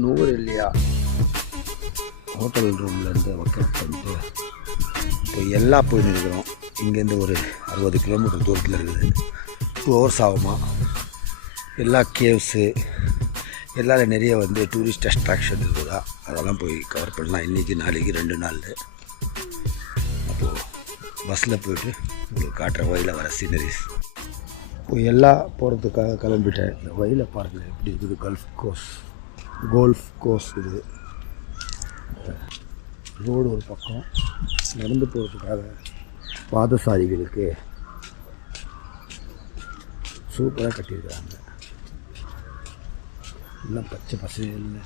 நூரெல்லியா hotel ரூம்லேருந்து work out பண்ணிட்டு இப்போ எல்லாம் போயின்னு இருக்கிறோம். இங்கேருந்து ஒரு 60 கிலோமீட்டர் தூரத்தில் இருக்குது. 2 hours ஆகுமா. எல்லா கேவ்ஸு எல்லாரும் நிறைய டூரிஸ்ட் அட்ராக்ஷன் இருக்குதா, அதெல்லாம் போய் கவர் பண்ணலாம். இன்றைக்கி நாளைக்கு 2 நாள். அப்போது பஸ்ஸில் போய்ட்டு உங்களுக்கு காட்டுற வழியில் வர சீனரிஸ். இப்போ எல்லாம் போகிறதுக்காக கிளம்பிட்டேன். இந்த வழியில் பாருங்கள் எப்படி இருக்குது. கோல்ஃப் கோர்ஸ் இது. ரோடு ஒரு பக்கம், நடந்து போகிறதுக்காக பாதசாரிகளுக்கு சூப்பராக கட்டியிருக்கிறாங்க. எல்லாம் பச்சை பசேல்னு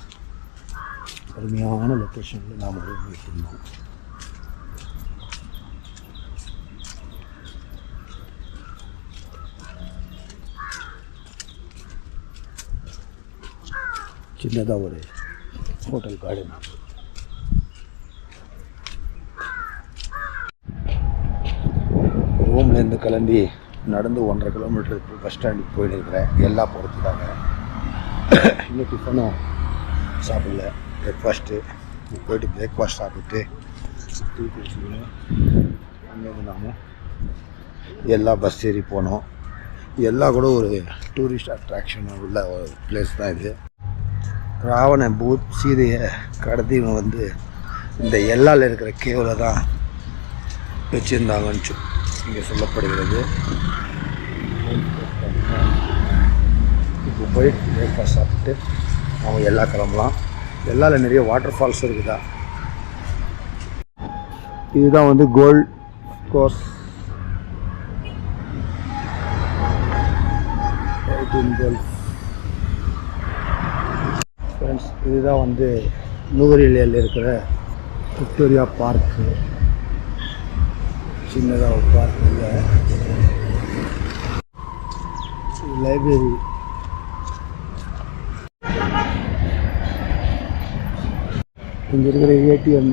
அருமையான லொக்கேஷனில் நாம் போயிட்டுருந்தோம். சின்னதாக ஒரு ஹோட்டல் கார்டன். ரூம்லேருந்து கிளம்பி நடந்து 1.5 கிலோமீட்டருக்கு பஸ் ஸ்டாண்டுக்கு போயிட்டு இருக்கிறேன். எல்லாம் போகிறதுக்காக. இன்னும் டிஃபனும் சாப்பிடல. பிரேக்ஃபாஸ்ட்டு போய்ட்டு பிரேக்ஃபாஸ்ட் சாப்பிட்டு டீ குடிச்சுக்கணும். அங்கேருந்து நாம் எல்லா பஸ் ஏறி போனோம். எல்லாம் கூட ஒரு டூரிஸ்ட் அட்ராக்ஷன் உள்ள ஒரு பிளேஸ் தான் இது. ராவண சீதையை கடத்தி இந்த எல்லால் இருக்கிற கேவில் தான் வச்சுருந்தாங்கன்னு இங்கே சொல்லப்படுகிறது. இப்போ போயிட்டு பிரேக்ஃபாஸ்ட் சாப்பிட்டு அவங்க எல்லாம் கிளம்பலாம். எல்லால் நிறைய வாட்டர் ஃபால்ஸ் இருக்குதா. இதுதான் கோல்ட் கோர்ஸ் கல்ஃப். ஃப்ரெண்ட்ஸ், இதுதான் நூரெலியாவில் இருக்கிற விக்டோரியா பார்க்கு. சின்னதாக ஒரு பார்க் இல்லை, லைப்ரரி. இங்கே இருக்கிற ATM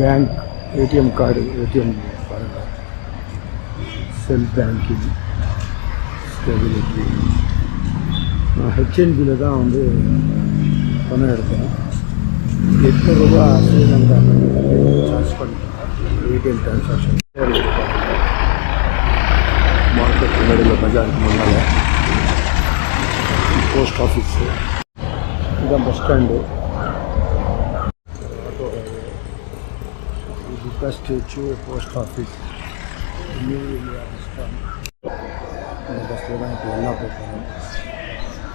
bank, ATM card, ATM பாருங்கள். Self banking stability. நான் ஹெச்என்பியில் தான் பணம் எடுத்தேன். 8 ரூபா ஸ்ரீலங்கா சார்ஜ் பண்ணிட்டேன் ஏடிஎம் டிரான்சாக்ஷன். மார்க்கெட் நடுவில் பஜாருக்கு முன்னால் போஸ்ட் ஆஃபீஸு. இதுதான் பஸ் ஸ்டாண்டு. புக்கா statue, post office, new India bus stand. இந்த பஸ்ஸில் தான் இப்போ எல்லாம் போய்ட்டாங்க.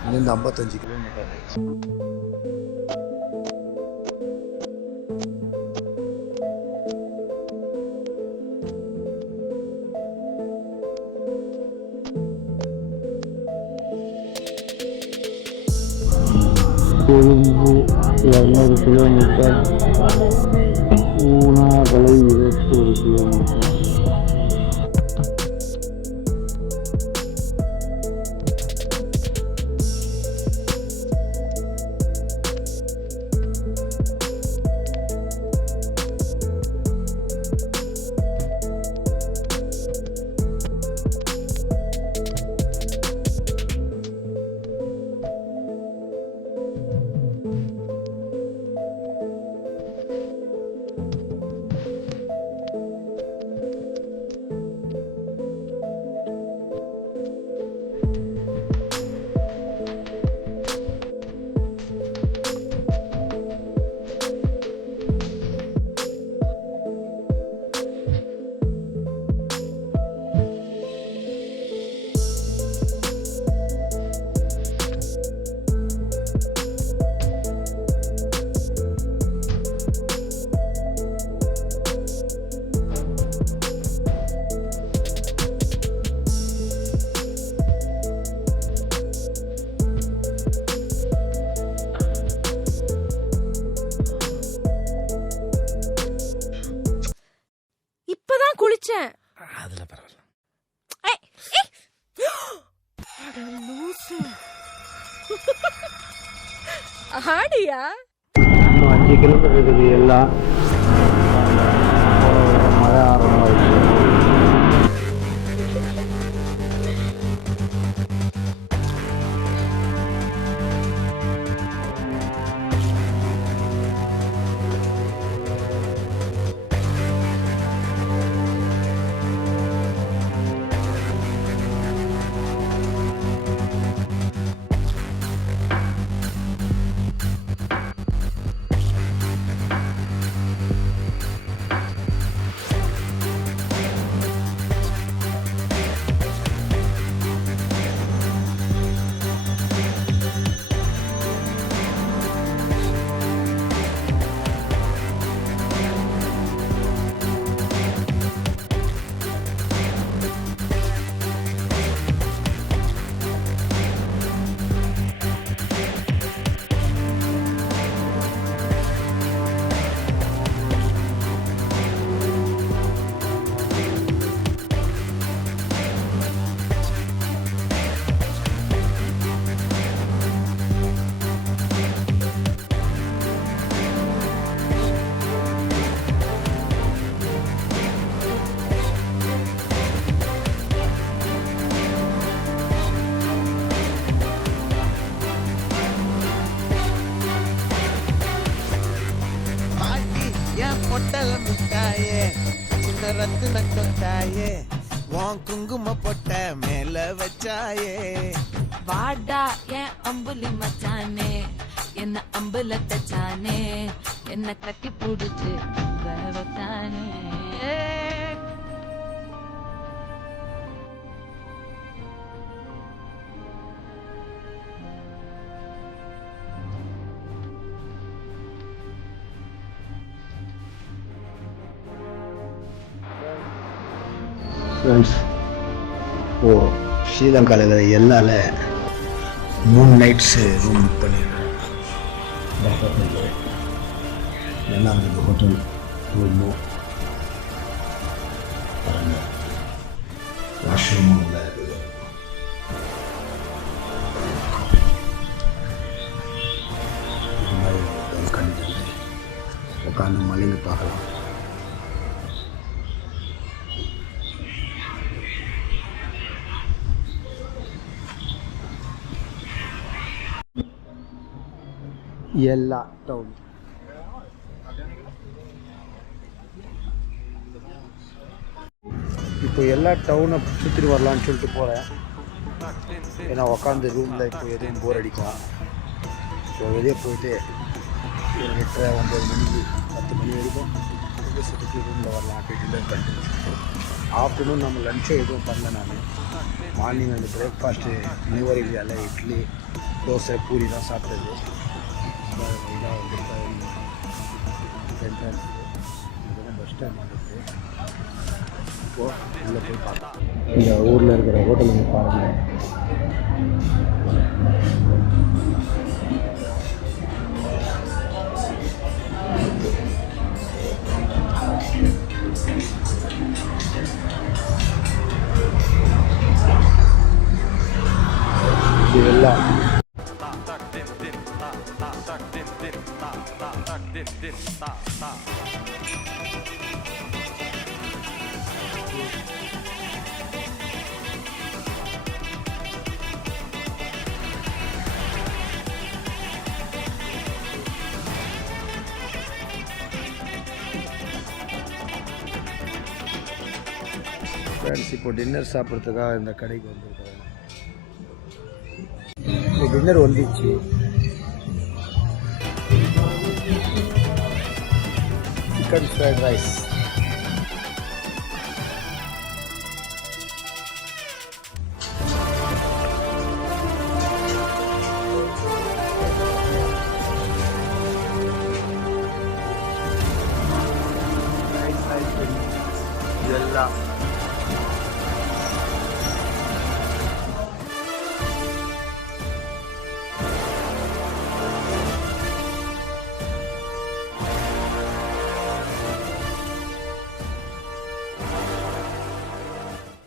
இங்கேருந்து 55 கிலோமீட்டர். கொழும்பு 200 கிலோமீட்டர். ஊனாகலை 21 கிலோமீட்டர். அதில் பரவாயில்ல. ஆடியா 5 கிலோமீட்டர் இருக்குது. எல்லாம் மழை ஆரம்பமாயிடுச்சு. தொட்டாயே உன் குங்கும பொட்ட மேல வச்சாயே வாடா என் அம்புலி மச்சானே என்ன அம்புல தச்சானே என்ன கட்டி புடிச்சு வச்சானே ஃப்ரெண்ட்ஸ் ஸ்ரீலங்காவில் இருக்கிற எல்லால 3 நைட்ஸு ரூம் புக் பண்ணிடுறேன் எல்லாம் இந்த ஹோட்டல் ரூமும் பாருங்கள் வாஷ்ரூமும் நல்லா இருக்குது. இது மாதிரி கண்டிப்பாக உட்காந்து மலைங்க பார்க்கலாம். எல்லா டவுன் இப்போ எல்லா டவுனை சுற்றிட்டு வரலான்னு சொல்லிட்டு போகிறேன். ஏன்னா உக்காந்து ரூமில் இப்போ எதுவும் போர் அடிக்கும். ஸோ வெளியே போயிட்டு ஒரு 8:30 9 மணிக்கு 10 மணி வரைக்கும் சுற்றிட்டு ரூமில் வரலாம் அப்படி டின்னர் பண்ணிட்டு. ஆஃப்டர்நூன் நம்ம லஞ்சோ எதுவும் பண்ணல. நான் மார்னிங் அந்த பிரேக்ஃபாஸ்ட்டு நியூவர் ஏரியாவில் இட்லி தோசை பூரி தான் சாப்பிட்டது. இதாக வந்து என்ட்ரன்ஸ் இதெல்லாம் பஸ் ஸ்டாண்ட் இருக்குது. இப்போது உள்ளே போய் பார்த்தோம். இந்த ஊரில் இருக்கிற ஹோட்டலுங்க பாருங்கள். இது எல்லாம் ஃப்ரெண்ட்ஸ் இப்போ டின்னர் சாப்பிட்றதுக்காக இந்த கடைக்கு வந்திருக்கிறேன். இப்போ டின்னர் வந்துச்சு. சிக்கன் ஃப்ரைட் ரைஸ், இதெல்லாம்